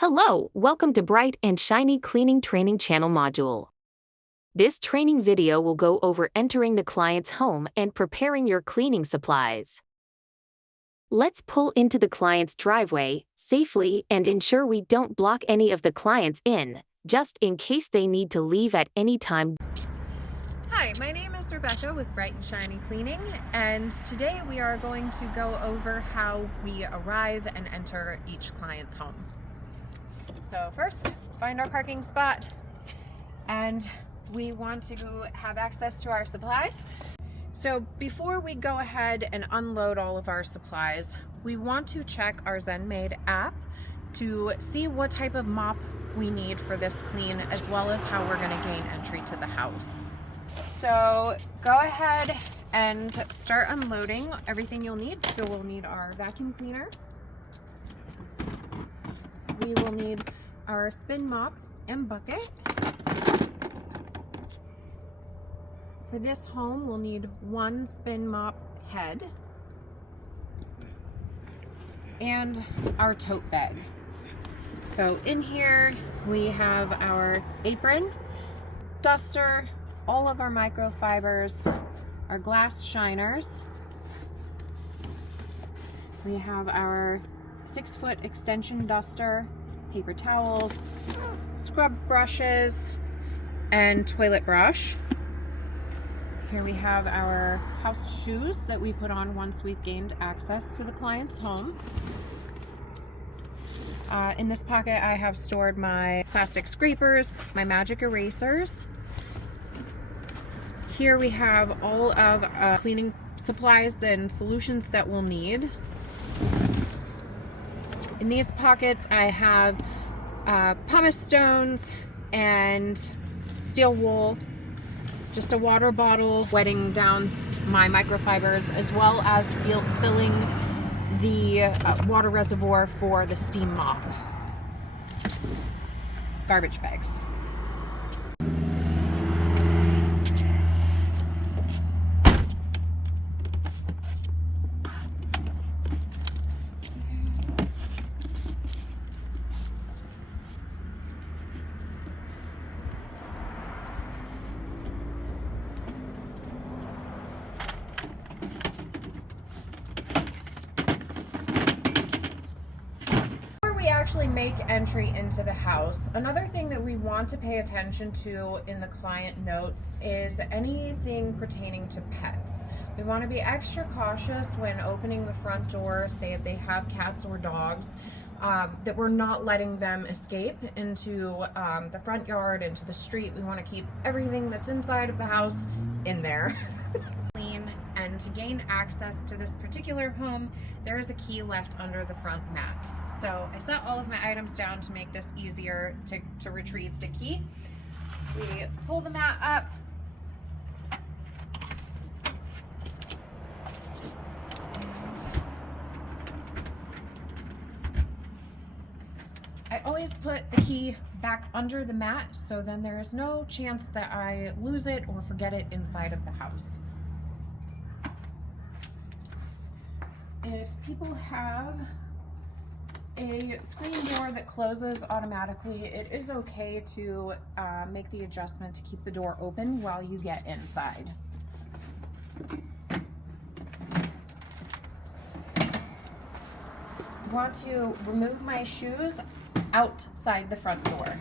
Hello, welcome to Bright and Shiny Cleaning Training Channel module. This training video will go over entering the client's home and preparing your cleaning supplies. Let's pull into the client's driveway safely and ensure we don't block any of the clients in, just in case they need to leave at any time. Hi, my name is Rebecca with Bright and Shiny Cleaning, and today we are going to go over how we arrive and enter each client's home. So first, find our parking spot, and we want to have access to our supplies. So before we go ahead and unload all of our supplies, we want to check our ZenMaid app to see what type of mop we need for this clean, as well as how we're going to gain entry to the house. So go ahead and start unloading everything you'll need. So we'll need our vacuum cleaner. We will need our spin mop and bucket. For this home, we'll need one spin mop head and our tote bag. So in here we have our apron, duster, all of our microfibers, our glass shiners. We have our 6-foot extension duster, paper towels, scrub brushes, and toilet brush. Here we have our house shoes that we put on once we've gained access to the client's home. In this pocket I have stored my plastic scrapers, my magic erasers. Here we have all of cleaning supplies and solutions that we'll need. In these pockets I have pumice stones and steel wool, just a water bottle, wetting down my microfibers, as well as filling the water reservoir for the steam mop. Garbage bags. Actually make entry into the house. Another thing that we want to pay attention to in the client notes is anything pertaining to pets. We want to be extra cautious when opening the front door, say if they have cats or dogs, that we're not letting them escape into the front yard, into the street. We want to keep everything that's inside of the house in there. And to gain access to this particular home, there is a key left under the front mat. So I set all of my items down to make this easier to retrieve the key. We pull the mat up. I always put the key back under the mat, so then there is no chance that I lose it or forget it inside of the house. If people have a screen door that closes automatically, it is okay to make the adjustment to keep the door open while you get inside. I want to remove my shoes outside the front door.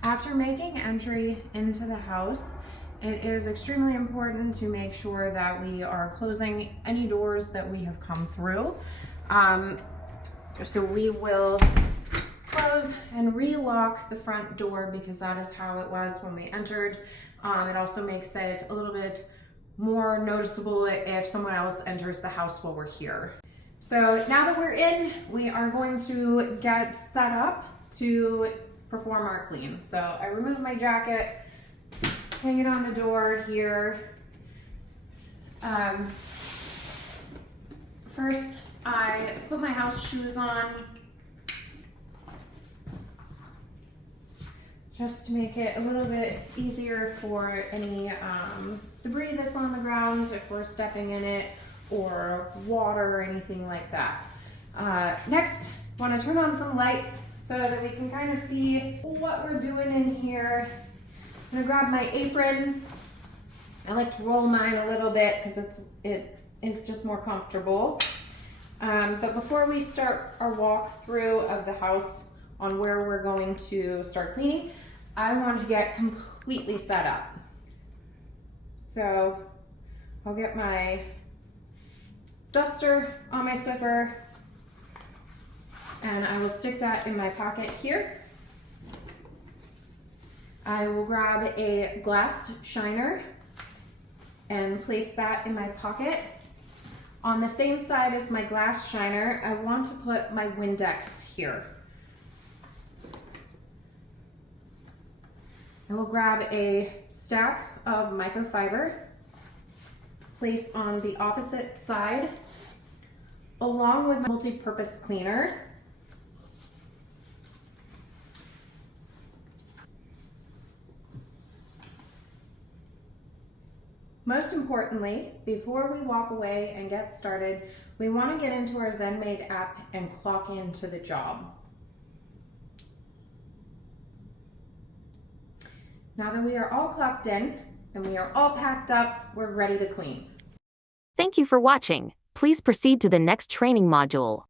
After making entry into the house, it is extremely important to make sure that we are closing any doors that we have come through. So we will close and re-lock the front door because that is how it was when we entered. It also makes it a little bit more noticeable if someone else enters the house while we're here. So now that we're in, we are going to get set up to perform our clean. So I remove my jacket, hang it on the door here. First, I put my house shoes on just to make it a little bit easier for any debris that's on the ground if we're stepping in it, or water or anything like that. Next, want to turn on some lights so that we can kind of see what we're doing in here. I'm gonna grab my apron. I like to roll mine a little bit because it is just more comfortable. But before we start our walk through of the house on where we're going to start cleaning, I want to get completely set up. So I'll get my duster on my Swiffer and I will stick that in my pocket here. I will grab a glass shiner and place that in my pocket. On the same side as my glass shiner, I want to put my Windex here. I will grab a stack of microfiber, place on the opposite side, along with my multi-purpose cleaner. Most importantly, before we walk away and get started, we want to get into our ZenMaid app and clock into the job. Now that we are all clocked in and we are all packed up, we're ready to clean. Thank you for watching. Please proceed to the next training module.